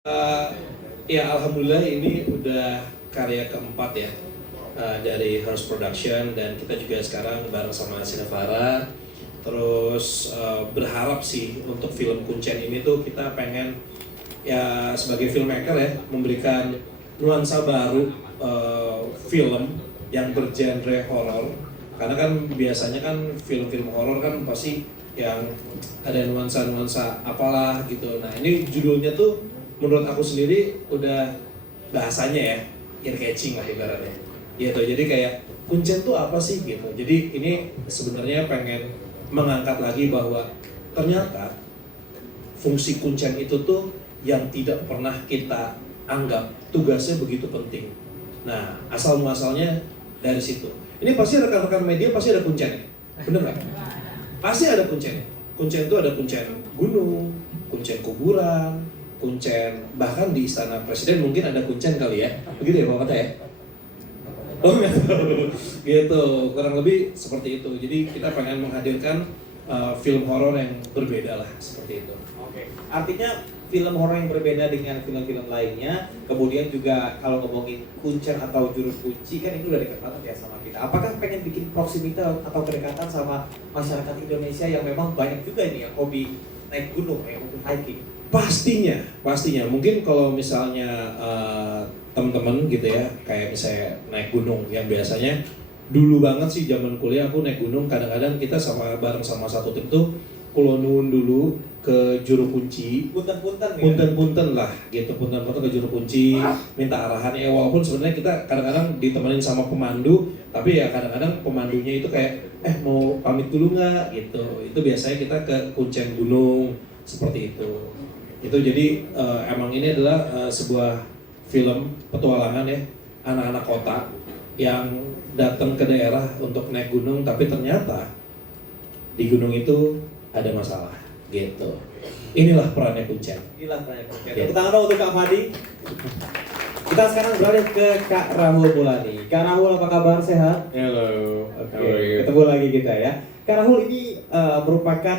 Eh, ya alhamdulillah ini udah karya keempat ya dari Hearst Production, dan kita juga sekarang bareng sama Cinevara. Terus berharap sih untuk film Kuncen ini tuh kita pengen ya sebagai filmmaker ya memberikan nuansa baru, film yang bergenre horor, karena kan biasanya kan film-film horor kan pasti yang ada nuansa-nuansa apalah gitu. Nah ini judulnya tuh menurut aku sendiri udah bahasanya ya ear catching lah ibaratnya gitu. Jadi kayak Kuncen tuh apa sih gitu. Jadi ini sebenarnya pengen mengangkat lagi bahwa ternyata fungsi Kuncen itu tuh yang tidak pernah kita anggap tugasnya begitu penting. Nah asal muasalnya dari situ. Ini pasti rekan-rekan media pasti ada Kuncen, bener nggak? Pasti ada Kuncen. Kuncen itu ada Kuncen gunung, Kuncen kuburan, Kuncen, bahkan di Istana Presiden mungkin ada Kuncen kali ya, begitu ya Pak Kata ya? Oh nggak tahu, gitu, kurang lebih seperti itu. Jadi kita pengen menghadirkan film horor yang berbeda lah, seperti itu. Oke, artinya film horor yang berbeda dengan film-film lainnya. Kemudian juga kalau ngomongin Kuncen atau Juru Kunci kan ini udah dekat banget ya sama kita. Apakah pengen bikin proximity atau kedekatan sama masyarakat Indonesia yang memang banyak juga ini yang hobi naik gunung, yang hobi hiking? Pastinya. Mungkin kalau misalnya teman-teman gitu ya, kayak misalnya naik gunung, yang biasanya dulu banget sih zaman kuliah aku naik gunung, kadang-kadang kita bareng sama satu tim tuh kulonun dulu ke Juru Kunci, punten-punten lah gitu, punten-punten ke Juru Kunci, minta arahan ya, walaupun sebenarnya kita kadang-kadang ditemenin sama pemandu, tapi ya kadang-kadang pemandunya itu kayak mau pamit dulu nggak gitu. Itu biasanya kita ke Kuncen gunung seperti itu. Itu jadi emang ini adalah sebuah film petualangan ya, anak-anak kota yang datang ke daerah untuk naik gunung, tapi ternyata di gunung itu ada masalah gitu. Inilah perannya Kuncen. Tepuk tangan dong untuk Kak Fadi. Kita sekarang beralih ke Kak Rahul Mulani. Kak Rahul, apa kabar, sehat? Hello, Oke, ketemu lagi kita ya. Kak Rahul, ini merupakan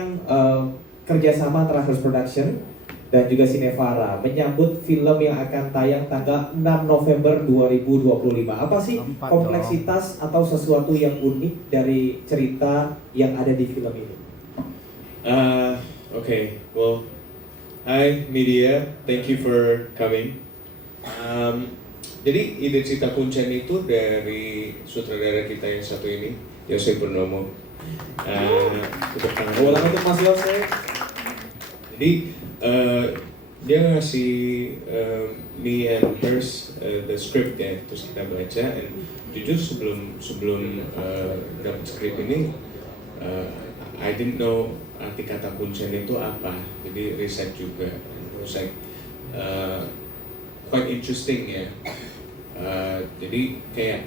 kerjasama antara Hearst Production dan juga Cinevara menyambut film yang akan tayang tanggal 6 November 2025. Apa sih kompleksitas atau sesuatu yang unik dari cerita yang ada di film ini? Okay, well, hi media, thank you for coming. Jadi ide cerita Kuncen itu dari sutradara kita yang satu ini, Yose Purnomo. Untuk Ulang untuk Mas Yose. Jadi dia ngasih me and hers the script ya, terus kita baca. And jujur sebelum dapat script ini, I didn't know arti kata Kuncen itu apa. Jadi riset juga. Terus quite interesting ya. Jadi kayak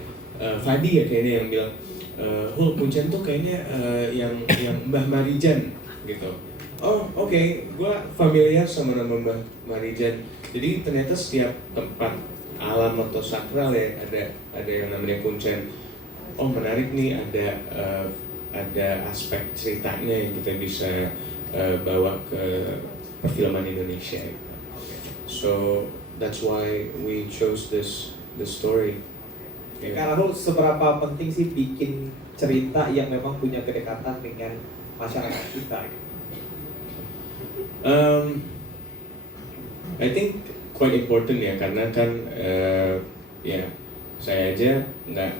Fadi ya kayaknya yang bilang, Kuncen tuh kayaknya yang Mbah Marijan gitu. Oh oke, gue familiar sama nama Mbah Marijan. Jadi ternyata setiap tempat alam atau sakral ya ada yang namanya Kuncen. Oh menarik nih, ada aspek ceritanya yang kita bisa bawa ke perfilman Indonesia. So that's why we chose this story. Kak Rahul, seberapa penting sih bikin cerita yang memang punya kedekatan dengan masyarakat kita? I think quite important ya, karena kan ya saya aja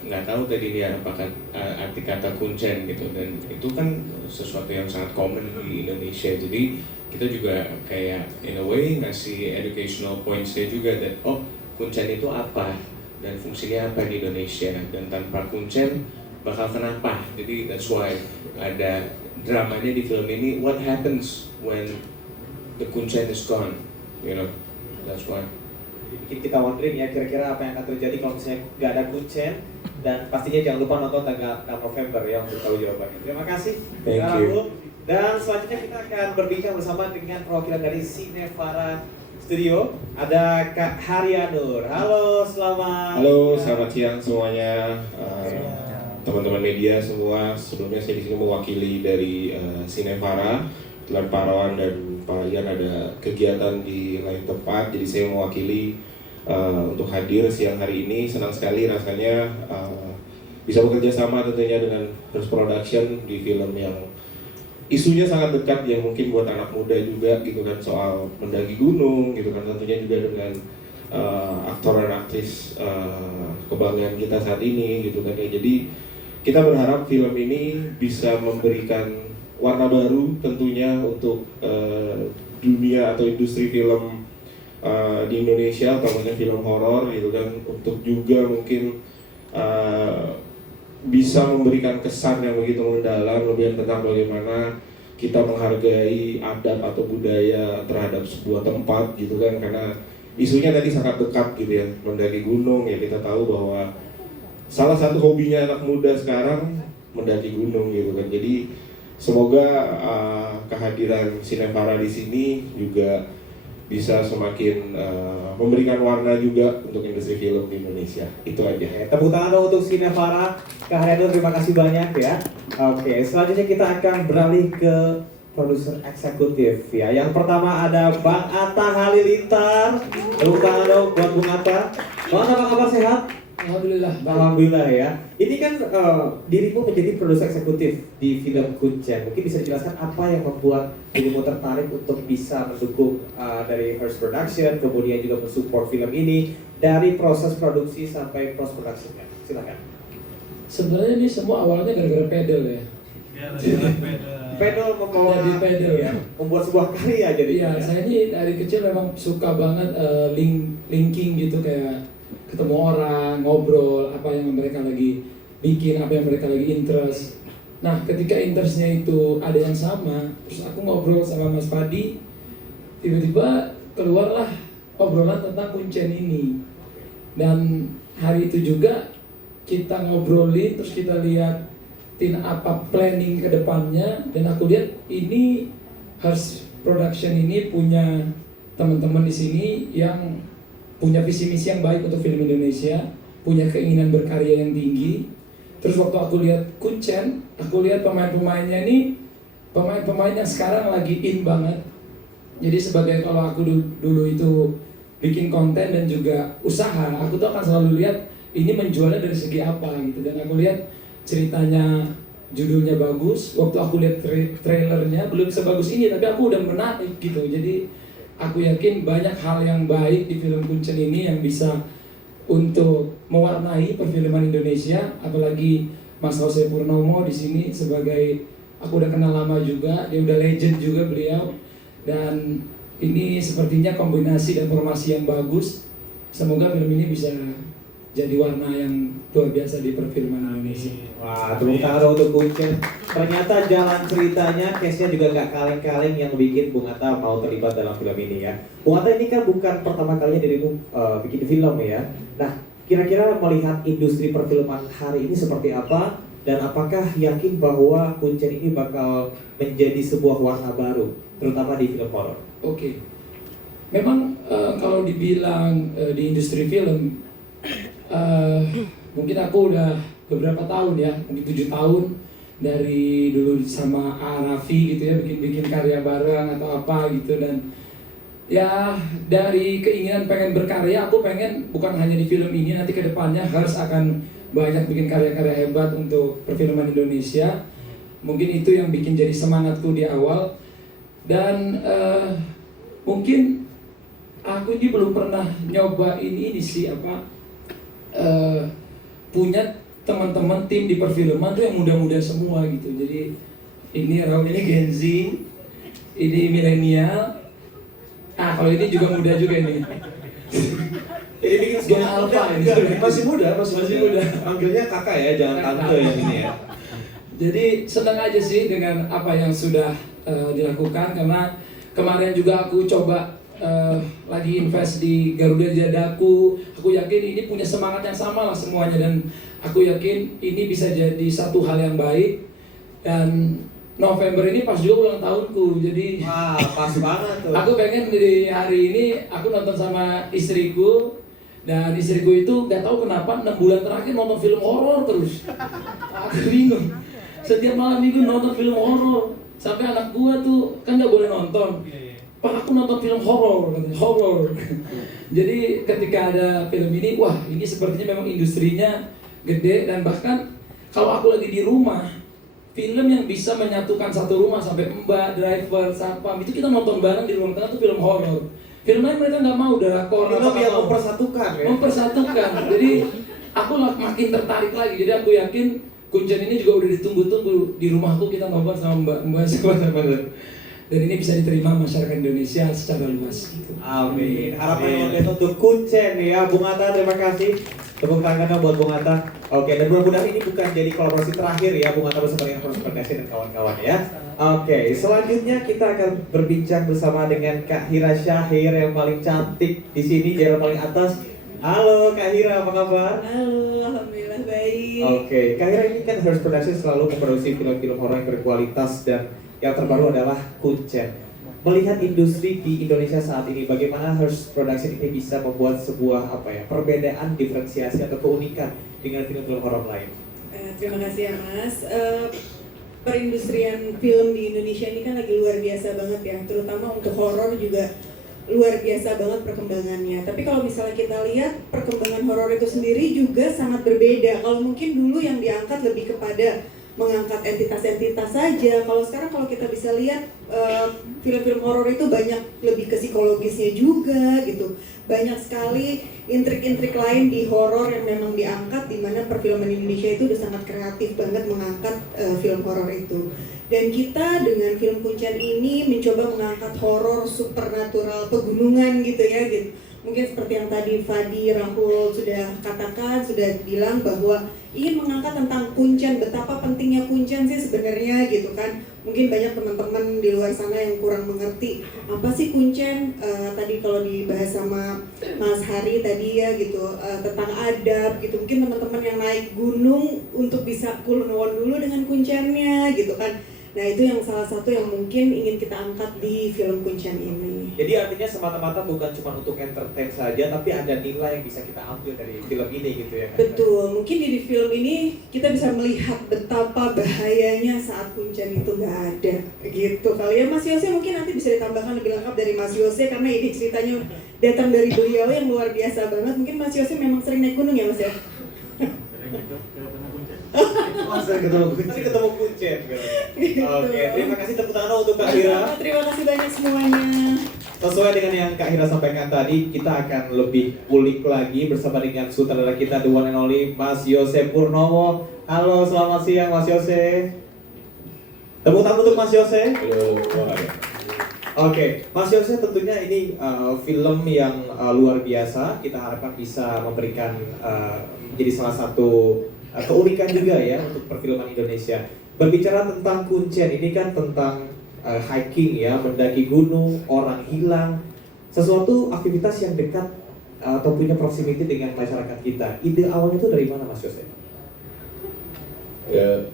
nggak tahu tadi dia apakah arti kata Kuncen gitu, dan itu kan sesuatu yang sangat common di Indonesia. Jadi kita juga kayak in a way ngasih educational points-nya juga, that Kuncen itu apa dan fungsinya apa di Indonesia, dan tanpa Kuncen bakal kenapa. Jadi that's why ada dramanya di film ini, what happens when the Kuncen is gone, you know, that's why. Bikin kita wondering ya, kira-kira apa yang akan terjadi kalau misalnya nggak ada Kuncen. Dan pastinya jangan lupa nonton tanggal 6 November ya untuk tahu jawabannya. Terima kasih. Thank you. Dan selanjutnya kita akan berbincang bersama dengan perwakilan dari Cinevara Studio. Ada Kak Haryanur. Halo, selamat siang semuanya, teman-teman media semua. Sebelumnya saya di sini mewakili dari Cinevara, Gelar Pahlawan dan Pak Ian ada kegiatan di lain tempat, jadi saya mewakili untuk hadir siang hari ini. Senang sekali rasanya bisa bekerja sama tentunya dengan Hearst Production di film yang isunya sangat dekat, yang mungkin buat anak muda juga gitu kan, soal mendaki gunung gitu kan, tentunya juga dengan aktor dan aktris kebanggaan kita saat ini gitu kan ya. Jadi kita berharap film ini bisa memberikan warna baru tentunya untuk dunia atau industri film di Indonesia, utamanya film horor gitu kan, untuk juga mungkin bisa memberikan kesan yang begitu mendalam lebih tentang bagaimana kita menghargai adat atau budaya terhadap sebuah tempat gitu kan, karena isunya tadi sangat dekat gitu ya, mendaki gunung ya. Kita tahu bahwa salah satu hobinya anak muda sekarang mendaki gunung gitu kan. Jadi semoga kehadiran Cinefara di sini juga bisa semakin memberikan warna juga untuk industri film di Indonesia. Itu aja. Tepuk tangan dong untuk Cinefara. Kak Haryadul, terima kasih banyak ya. Oke, selanjutnya kita akan beralih ke produser eksekutif ya. Yang pertama ada Bang Atta Halilintar. Tepuk tangan dong buat Bung Atta. Bang Atta, apa kabar, sehat? Alhamdulillah. Alhamdulillah ya. Ini kan dirimu menjadi produser eksekutif di film Kuncen. Mungkin bisa dijelaskan apa yang membuat dirimu tertarik untuk bisa mendukung dari Hearst Production, kemudian juga mensupport film ini dari proses produksi sampai post productionnya. Silakan. Sebenarnya ini semua awalnya gara-gara pedal ya. Pedal membawa Jadi pedal ya, membuat sebuah karya jadi. Iya, saya ini dari kecil memang suka banget linking gitu, kayak ketemu orang, ngobrol apa yang mereka lagi bikin, apa yang mereka lagi interest. Nah, ketika interestnya itu ada yang sama, terus aku ngobrol sama Mas Fadi, tiba-tiba keluarlah obrolan tentang Kuncen ini. Dan hari itu juga kita ngobrolin, terus kita liatin apa planning ke depannya, dan aku lihat ini Hearst Production ini punya teman-teman di sini yang punya visi misi yang baik untuk film Indonesia, punya keinginan berkarya yang tinggi. Terus waktu aku lihat Kuncen, aku lihat pemain-pemainnya ini pemain-pemain yang sekarang lagi in banget. Jadi sebagai, kalau aku dulu itu bikin konten dan juga usaha, aku tuh akan selalu lihat ini menjualnya dari segi apa gitu. Dan aku lihat ceritanya, judulnya bagus. Waktu aku lihat trailernya belum sebagus ini, tapi aku udah menarik gitu. Jadi aku yakin banyak hal yang baik di film Kuncen ini yang bisa untuk mewarnai perfilman Indonesia. Apalagi Mas Jose Purnomo di sini sebagai, aku udah kenal lama juga, dia udah legend juga beliau. Dan ini sepertinya kombinasi dan formasi yang bagus. Semoga film ini bisa jadi warna yang luar biasa di perfilman Indonesia. Wah, tepuk tangan untuk Kuncen. Ternyata jalan ceritanya, case-nya juga nggak kaleng-kaleng yang bikin Bung Atta mau terlibat dalam film ini ya. Bung Atta, ini kan bukan pertama kalinya dirimu bikin film ya. Nah, kira-kira melihat industri perfilman hari ini seperti apa, dan apakah yakin bahwa Kuncen ini bakal menjadi sebuah warna baru, terutama di film horor? Oke. Memang kalau dibilang di industri film, mungkin aku udah beberapa tahun ya, mungkin 7 tahun dari dulu sama Raffi gitu ya, bikin karya bareng atau apa gitu. Dan ya dari keinginan pengen berkarya, aku pengen bukan hanya di film ini, nanti ke depannya harus akan banyak bikin karya-karya hebat untuk perfilman Indonesia. Mungkin itu yang bikin jadi semangatku di awal. Dan mungkin aku ini belum pernah nyobain ini sih, punya teman-teman tim di perfilman tuh yang muda-muda semua gitu. Jadi ini Gen Z, ini milenial. Kalau ini juga muda juga ini. Ini Gen Alpha ini. masih muda. muda. Panggilnya kakak ya, jangan tante yang ini ya. Jadi senang aja sih dengan apa yang sudah dilakukan, karena kemarin juga aku coba lagi invest di Garuda di Dadaku. Aku yakin ini punya semangat yang sama lah semuanya, dan aku yakin ini bisa jadi satu hal yang baik. Dan November ini pas juga ulang tahunku, jadi Wah, pas banget tuh. aku pengen di hari ini aku nonton sama istriku. Dan istriku itu gak tahu kenapa 6 bulan terakhir nonton film horor terus. Aku bingung. Setiap malam minggu nonton film horor. Sampai anak gua tuh kan gak boleh nonton. Pak aku nonton film horor, katanya horor. Jadi ketika ada film ini, wah ini sepertinya memang industrinya gede, dan bahkan kalau aku lagi di rumah, film yang bisa menyatukan satu rumah sampai mbak, driver, satpam itu kita nonton bareng di ruang tengah tuh film horor. Film lain mereka nggak mau, drakor Film yang apa-apa. mempersatukan ya. Mempersatukan. Jadi aku makin tertarik lagi. Jadi aku yakin Kuncen ini juga udah ditunggu-tunggu di rumahku, kita ngobrol sama mbak-mbak sahabat-sahabat. Dan ini bisa diterima masyarakat Indonesia secara luas gitu. Amin. Harapan yang luar biasa untuk Kuncen ya, Bung Atta, terima kasih. Tepuk tangannya buat Bung Atta. Oke, dan mudah-mudahan ini bukan jadi kolaborasi terakhir ya, Bung Atta bersama dengan Horus Production dan kawan-kawan ya. Oke, selanjutnya kita akan berbincang bersama dengan Kak Hira Syahir yang paling cantik di sini, jalan paling atas. Halo Kak Hira, apa kabar? Halo, alhamdulillah baik. Oke, Kak Hira ini kan Horus Production selalu memproduksi film-film horor yang berkualitas, dan yang terbaru adalah Kuncen. Melihat industri di Indonesia saat ini, bagaimana Horus Production ini bisa membuat sebuah perbedaan, diferensiasi atau keunikan dengan film-film horor lain? Terima kasih ya Mas. Perindustrian film di Indonesia ini kan lagi luar biasa banget ya, terutama untuk horor juga luar biasa banget perkembangannya. Tapi kalau misalnya kita lihat perkembangan horor itu sendiri juga sangat berbeda. Kalau mungkin dulu yang diangkat lebih kepada mengangkat entitas-entitas saja. Kalau sekarang kalau kita bisa lihat film-film horor itu banyak lebih ke psikologisnya juga gitu. Banyak sekali intrik-intrik lain di horor yang memang diangkat, di mana perfilman Indonesia itu udah sangat kreatif banget mengangkat film horor itu. Dan kita dengan film Kuncen ini mencoba mengangkat horor supernatural pegunungan gitu ya gitu. Mungkin seperti yang tadi Fadi, Rahul sudah katakan, sudah bilang bahwa ingin mengangkat tentang Kuncen, betapa pentingnya Kuncen sih sebenarnya gitu kan. Mungkin banyak teman-teman di luar sana yang kurang mengerti apa sih Kuncen. Tadi kalau dibahas sama Mas Hari tadi ya gitu, tentang adab gitu. Mungkin teman-teman yang naik gunung untuk bisa kulonwon dulu dengan Kuncennya gitu kan. Nah itu yang salah satu yang mungkin ingin kita angkat di film Kuncen ini. Jadi artinya semata-mata bukan cuma untuk entertain saja, tapi ada nilai yang bisa kita ambil dari film ini gitu ya kan? Betul, mungkin di film ini kita bisa melihat betapa bahayanya saat Kuncen itu nggak ada gitu kali ya. Mas Yose mungkin nanti bisa ditambahkan lebih lengkap dari Mas Yose, karena ini ceritanya datang dari beliau yang luar biasa banget. Mungkin Mas Yose memang sering naik gunung ya Mas ya? ketemu Kuncen. Oke, terima kasih, tepuk tangan untuk Kak Hira. Terima kasih banyak semuanya. Sesuai dengan yang Kak Hira sampaikan tadi, kita akan lebih kulik lagi bersama dengan sutradara kita, the one and only Mas Yose Purnomo. Halo, selamat siang Mas Yose. Tepuk tangan untuk Mas Yose. Oke, Mas Yose, tentunya ini film yang luar biasa. Kita harapkan bisa memberikan menjadi salah satu keunikan juga ya untuk perfilman Indonesia. Berbicara tentang Kuncen, ini kan tentang hiking ya, mendaki gunung, orang hilang, sesuatu aktivitas yang dekat atau punya proximity dengan masyarakat kita. Ide awalnya itu dari mana Mas Yose? Ya,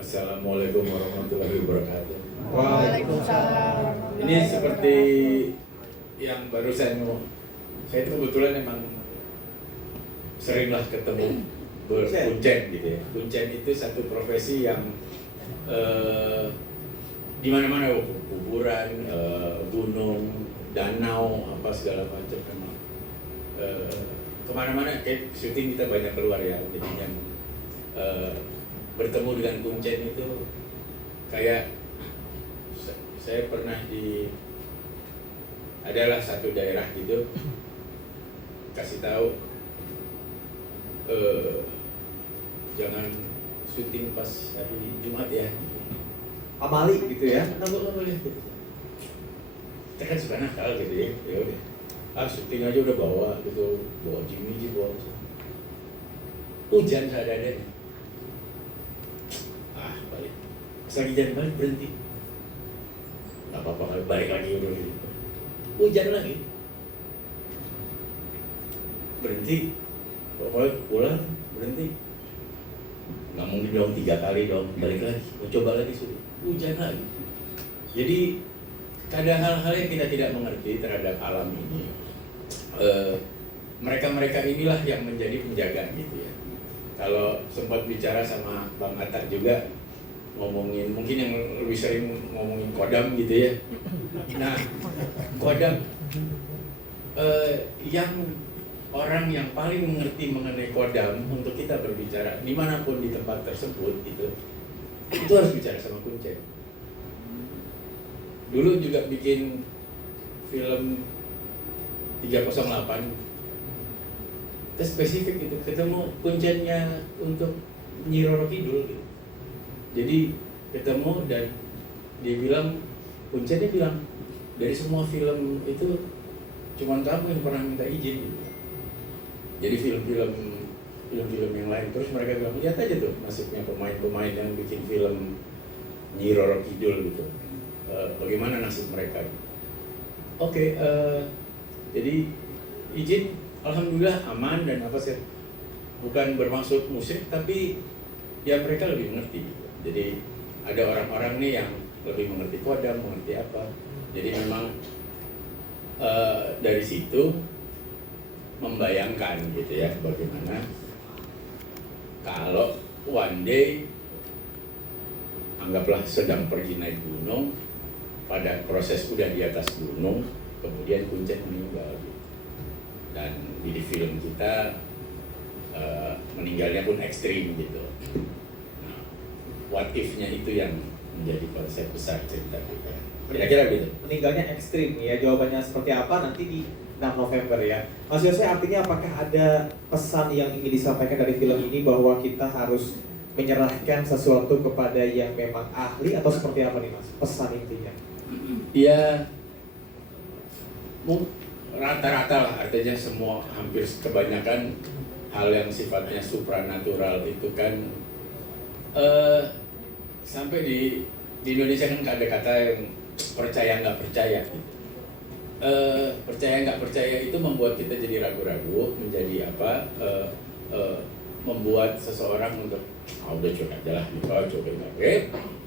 Assalamualaikum warahmatullahi wabarakatuh. Waalaikumsalam. Ini seperti yang baru saya ngomong. Saya itu kebetulan emang seringlah ketemu Kuncen gitu ya. Kuncen itu satu profesi yang di mana-mana, kuburan, gunung, danau, apa segala macam memang. Kemana-mana kayak syuting kita banyak keluar ya, jadinya bertemu dengan Kuncen itu kayak saya pernah adalah satu daerah gitu, kasih tahu jangan syuting pas hari Jumat ya, Amali gitu ya. nggak boleh gitu. Kita kan suka nakal gitu ya udah syuting aja udah bawa gitu, bawa Jimmy bawa hujan seadanya, balik pas lagi jalan balik berhenti, nggak apa-apa balik lagi udah gitu. Hujan lagi berhenti, pulang berhenti, nggak mungkin dong 3 kali dong, balik lagi, mau coba lagi sudah hujan lagi. Jadi ada hal-hal yang kita tidak mengerti terhadap alam ini. Mereka-mereka inilah yang menjadi penjaga gitu ya. Kalau sempat bicara sama Bang Atta juga, ngomongin, mungkin yang lebih sering ngomongin kodam gitu ya. Nah, kodam yang orang yang paling mengerti mengenai kodam untuk kita berbicara dimanapun di tempat tersebut itu harus bicara sama Kuncen. Dulu juga bikin film 308, kita spesifik itu ketemu Kuncennya untuk Nyi Roro Kidul gitu. Jadi ketemu dan dia bilang, Kuncennya bilang, dari semua film itu cuman kamu yang pernah minta izin gitu. Jadi film-film yang lain, terus mereka bilang, lihat aja tuh nasibnya pemain-pemain yang bikin film Nyi Roro Kidul gitu, bagaimana nasib mereka. Oke, jadi izin alhamdulillah aman dan apa sih, bukan bermaksud musik tapi ya mereka lebih mengerti gitu. Jadi ada orang-orang nih yang lebih mengerti kodam, mengerti apa, jadi memang dari situ membayangkan gitu ya, bagaimana kalau one day anggaplah sedang pergi naik gunung, pada proses udah di atas gunung, kemudian Kuncen meninggal gitu. Dan di film kita meninggalnya pun ekstrim gitu. Nah, what if-nya itu yang menjadi konsep besar cerita kita. Kira-kira gitu. Meninggalnya ekstrim ya, jawabannya seperti apa nanti di 6 November ya. Mas Yose, artinya apakah ada pesan yang ingin disampaikan dari film ini bahwa kita harus menyerahkan sesuatu kepada yang memang ahli atau seperti apa nih Mas, pesan intinya? Ya, rata-rata lah, artinya semua hampir kebanyakan hal yang sifatnya supranatural itu kan sampai di Indonesia kan ada kata yang percaya nggak percaya gitu. Percaya nggak percaya itu membuat kita jadi ragu-ragu, menjadi apa, membuat seseorang untuk udah coba aja lah, coba nggak,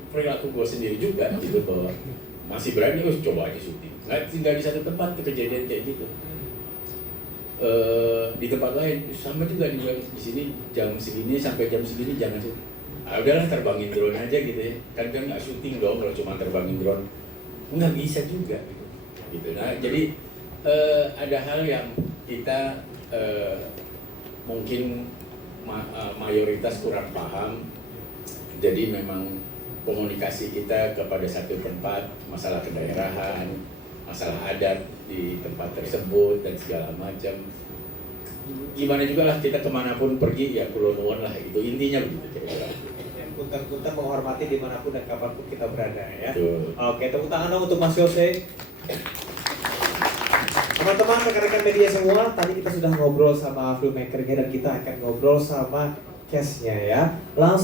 perilaku gue sendiri juga gitu, bahwa masih berani, coba aja syuting, nggak di satu tempat tuh kejadian kayak gitu. Di tempat lain sama juga di sini jam segini sampai jam segini jangan syuting. Udahlah terbangin drone aja gitu ya, kan nggak syuting dong kalau cuma terbangin drone, nggak bisa juga gitu. Nah jadi ada hal yang kita mungkin mayoritas kurang paham, jadi memang komunikasi kita kepada satu tempat, masalah kedaerahan, masalah adat di tempat tersebut dan segala macam. Gimana juga lah kita kemanapun pergi ya Kulo Nuwun lah, itu intinya begitu kira-kira. Punten-punten menghormati dimanapun dan kapanpun kita berada ya. Betul. Oke, tepuk tangan dong untuk Mas Yose. Teman-teman, rekan-rekan media semua, tadi kita sudah ngobrol sama filmmakernya dan kita akan ngobrol sama cast-nya ya. Langsung